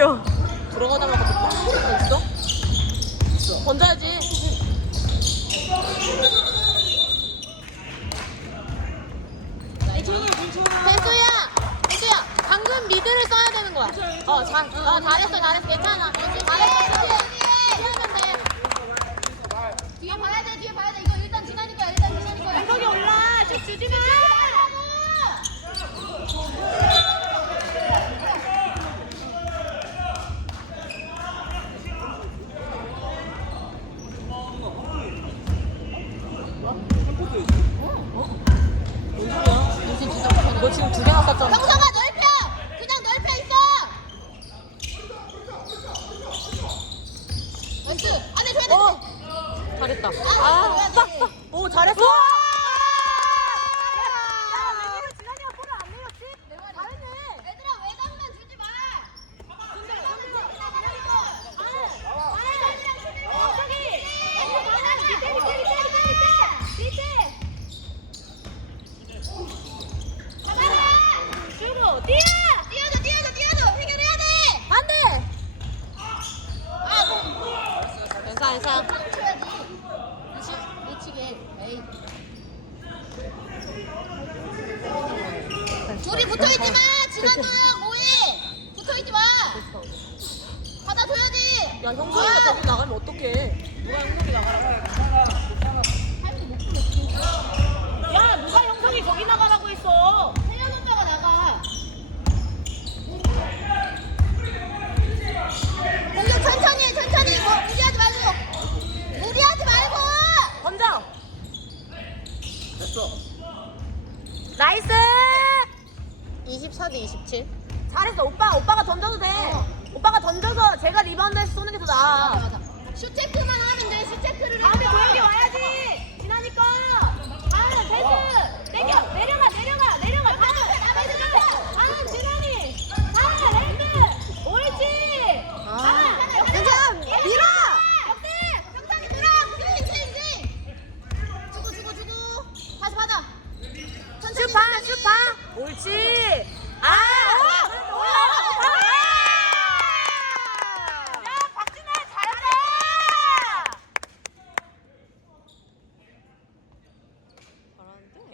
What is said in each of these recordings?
아 웃겨. 들어가자마자 그 뻥 있어? 있어. 던져야지. 대수야, 대수야, 방금 미드를 써야 되는 거야. 어, 잘, 어, 잘했어, 잘했어, 괜찮아. 잘했어, 피하면 돼. 뒤에 봐야 돼, 뒤에 봐야 돼. 이거 일단 지나니 거야, 일단 지나니 거야. 왼쪽이 올라. 슛 주지 마. 너 지금 두 개나 쐈잖아. 경서가 넓혀! 그냥 넓혀 있어! 안에 줘야 돼! 어! 잘했다. 아, 쐈, 쐈. 오, 잘했어. 지난이가 볼을 안 내렸지? 내 말이. 얘들아, 외곽만 주지 마! 근데 외곽만 주지 마! 아래랑 주지 마! 저기! 밑에, 밑에, 밑에, 밑에! 밑에! 주고 뛰어. 뛰어줘, 뛰어줘, 뛰어줘! 해결해야 돼! 안 돼! 아, 뭐. 괜찮아, 괜찮아. 빵 쳐야지. 놓치, 놓치게. 에이. 둘이 붙어있지 마! 진환도랑 뭐해! 붙어있지 마! 받아줘 야, 형석이가 저기 나가면 어떡해. 누가 형석이 나가라고 해. 야 누가 형석이 저기 나가라고 했어? 세연 오빠가 나가. 공격 천천히 해, 천천히. 뭐, 무리하지 말고. 무리하지 말고! 던져! 나이스. 24 대 27. 잘했어 오빠 오빠가 던져도 돼. 오빠가 던져서 제가 리바운드해서 쏘는 게 더 나아. 맞아, 맞아. 슛 체크만 하면 돼, 슛 체크를 다음에 해서. 조용히 와야지. 지나니까. 다음 패스. 내려 내려가 내려가 내려가. 다음 패스. 다음 지난이. 다음 랜드. 옳지. 아, 역대. 괜찮아. 역대. 밀어. 역대. 경상이 들어! 스윙, 스윙, 스윙! 주고, 주고, 주고. 다시 받아. 천천히. 슈파 슈파. 옳지. 아. 올라가. 야 박진아 잘한다.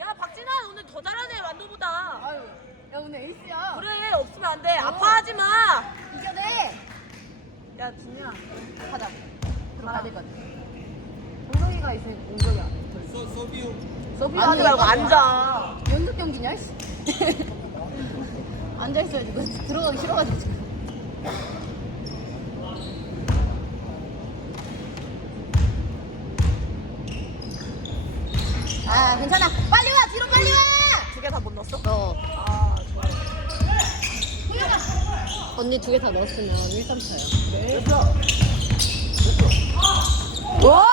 야 박진아 오늘 더 잘하네 완도보다. 아유, 야, 오늘 에이스야. 그래 없으면 안 돼. 아파하지 마. 이겨내! 야 진이야. 가자. 들어가야 되거든. 동성이가 있으니까 공격이 안 돼. 서비 하지 말고 앉아. 연습 경기냐, 씨? 앉아 있어야지. 너 들어가기 싫어가지고 지금. 아, 괜찮아. 빨리 와! 뒤로 빨리 와! 두 개 다 못 넣었어? 어. 아, 좋아. 언니 두 개 다 넣었으면 1점 차야. 네. 와!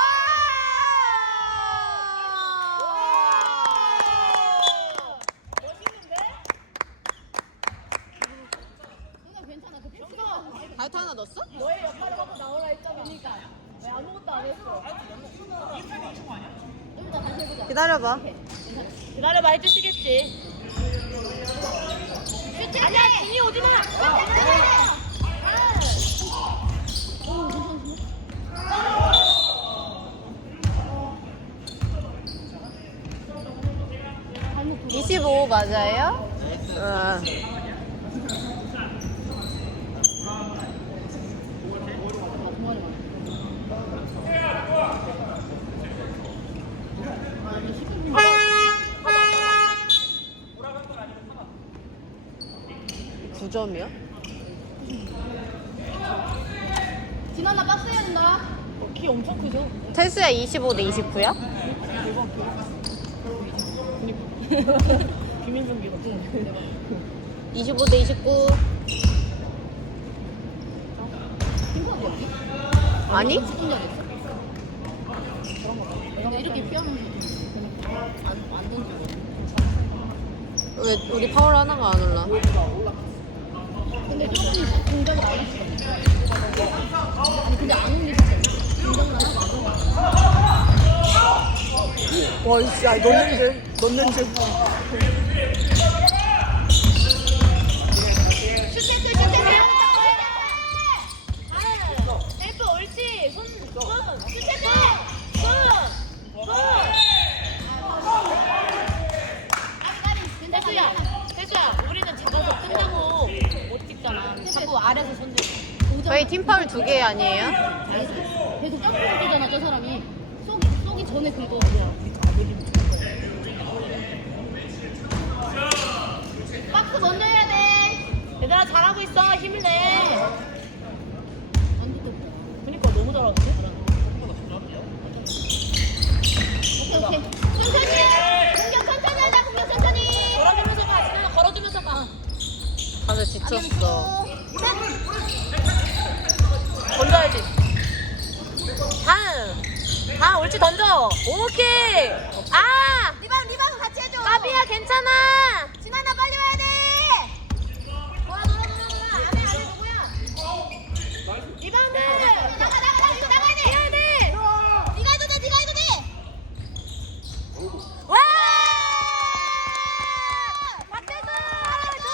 누나 괜찮아. 그 패스가. 다이트 하나 넣었어? 너의 역할을 하고 나오라 했다니까. 왜 아무것도 안 했어? 좀 이따 다시 해보자. 기다려봐. 기다려봐 해주시겠지. 아니야 진이 오지 마. 아, 25 맞아요? 응. 점이야 진아 나 박스 해야 된다. 키 엄청 크죠? 태수야 25 대 29야? 김민성 기가. 25 대 29. 팀퍼드 여기? 아니? 근데 이렇게 피하면 안, 안 던지고. 왜 우리 파울 하나가 안 올라? 근데 조금 공격을 안 했어. 슛 체크, 슛 체크. 해가지고 아래서 손들. 저희 팀 파울 두 개 아니에요? 계속 점프를 뛰잖아 저 사람이. 쏘기 쏘기 전에 그냥. 박스 먼저 해야 돼. 얘들아 잘하고 있어 힘을 내. 그니까 너무 잘하는데 오케이 오케이. 천천히. 해. 공격 천천히 하자 공격 천천히. 걸어주면서 가 진영아 걸어주면서 가 다들 지쳤어. 던져야지. 다음 다음 옳지 던져. 오케이. 아! 리바운 리바운 같이 해줘. 까비야 괜찮아 지만아 빨리 와야 돼. 뭐야 놀아 놀아 놀아. 안해 안해 누구야? 리바운드 나가 나가 나가 이거 나가야 돼. 해야 돼 네가 해도 돼 네가 해도 돼. 와! 박대수 좋아.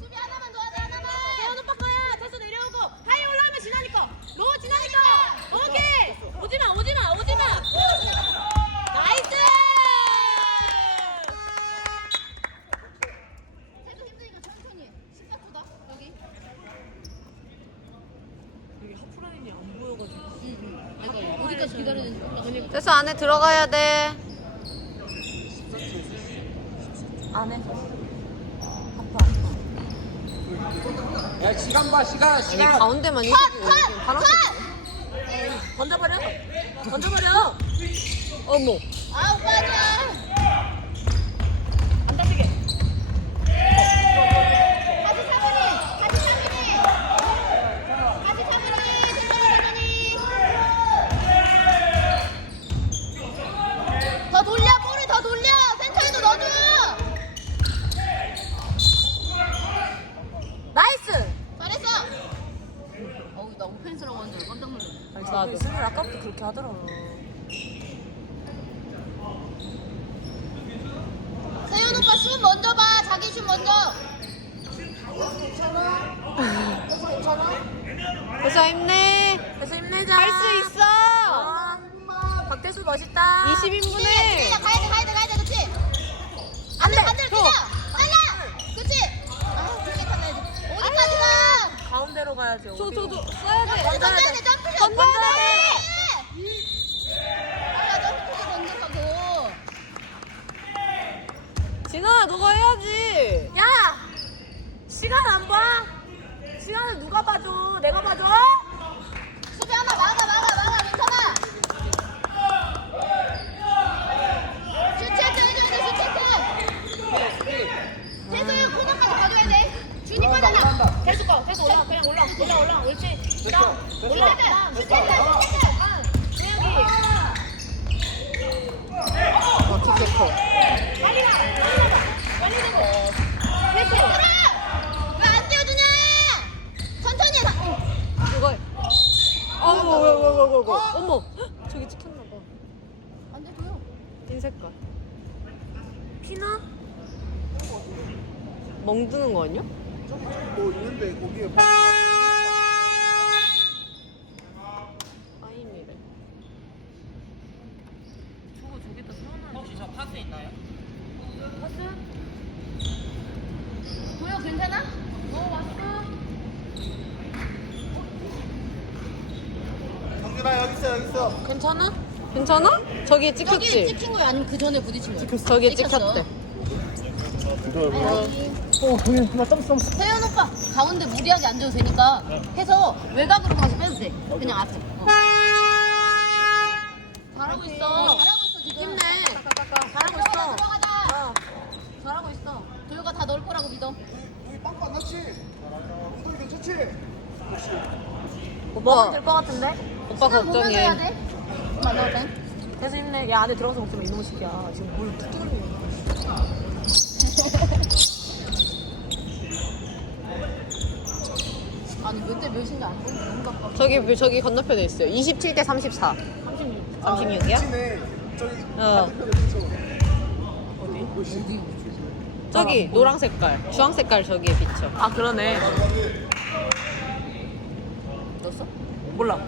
수비 하나만 더 하자 하나만. 세현 오빠 거야 다시 내려오고 하이 올라오면 지나니까 로 지나니까 오케이 오지마 오지마 오지마 나이스 해도 힘드니까 천천히. 심각하다 여기. 여기 하프라인이 안 보여가지고 그러니까 어디까지 기다려야 되는지 그래서 안에 들어가야 돼. 안해 야 시간 봐 시간 아니 시간 가운데만 지금 파란색. 던져버려 던져버려 어머 아 오빠야. 안 다치게 같이 차분히. 같이 차분히. 같이 차분히. 천천히 천천히. 더 돌려 볼을 더 돌려. 센터에도 넣어줘. 나이스 잘했어. 어우 나 오펜스라고 하는 줄 깜짝 놀랐네. 아니 저기 승일 아까부터 그렇게 하더라고 세윤 오빠 슛 먼저 봐. 자기 슛 먼저. 그래서 힘내. 그래서 힘내자 할 수 있어. 어. 박대수 멋있다 20인분에. 네, 가야 돼 가야 돼 가야 돼 그렇지. 안돼 반대로 뛰자. 빨라. 그렇지. 아 그렇게 가야지. 어디까지 가? 가운데로 가야지 저, 어디. 저, 저, 써야 돼. 점프 던져야 돼 점프 좀. 던져야 돼. 빨라 점프 던져서 진아, 너가 해야지. 야 시간 안 봐? 시간을 누가 봐줘 내가 봐줘 수비 하나 막아 막아 막아 괜찮아. 슈체트 해줘야 돼 슈체트. 재소유 코너까지 가져야 돼. 주니까잖아. 계속 가 계속 올라 그냥 올라 올라 올라 옳지 다음 올라 슈체트. 재혁이 어, 킥체커. 빨리 가 빨리 가 빨리 되고 패스 왜안 띄워주냐? 천천히 해. 어. 그거 해. 어머, 어머, 어머, 어머, 어머. 헉, 저기 찍혔나 봐. 안 돼도요. 흰 색깔. 피나? 멍드는 거 아니야? 뭐 있는데 거기에 파임이래. 저거 저기다 세워놔 혹시 저 파스 있나요? 보여 괜찮아? 정준아 여기 있어 괜찮아? 괜찮아? 저기 여기 찍혔지? 찍힌 거야 아니면 그 전에 부딪힌 거야? 저기 찍혔어. 찍혔대. 어 동현 나 점수 점수 태연 오빠 가운데 무리하게 앉아도 되니까 해서 외곽으로 가서 빼도 돼. 그냥 앞에. 어. 잘하고 있어. 잘하고 있어 지금. 힘내 잘하고 있어. 들어가자. 어. 잘하고 있어. 도효가 다 넣을 거라고 믿어. 여기 빵꾸 안 났지? 엉덩이 괜찮지? 오빠, 될 것 같은데? 오빠 시간 해야 걱정해. 넣어도 돼? 힘내 야 안에 들어가서 먹지 마 이놈의 새끼야 지금 물 거야 아니 몇 대 몇인지 안 보이는데 너무. 저기, 저기 건너편에 있어요. 27대 34. 36 36이야? 치네 저기 어. 반대편에 어디? 저기 노랑 색깔, 주황 색깔 저기에 비쳐. 아 그러네 넣었어? 몰라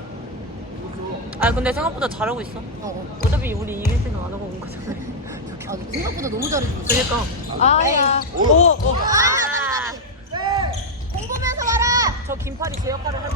아 근데 생각보다 잘하고 있어. 어, 어. 어차피 우리 이길 생각 안 하고 온 거잖아. 아, 생각보다 너무 잘해주고 있어. 그니까. 그러니까. 아야. 오. 오. 오. 아, 네. 공부면서 와라. 저 긴팔이 제 역할을 할.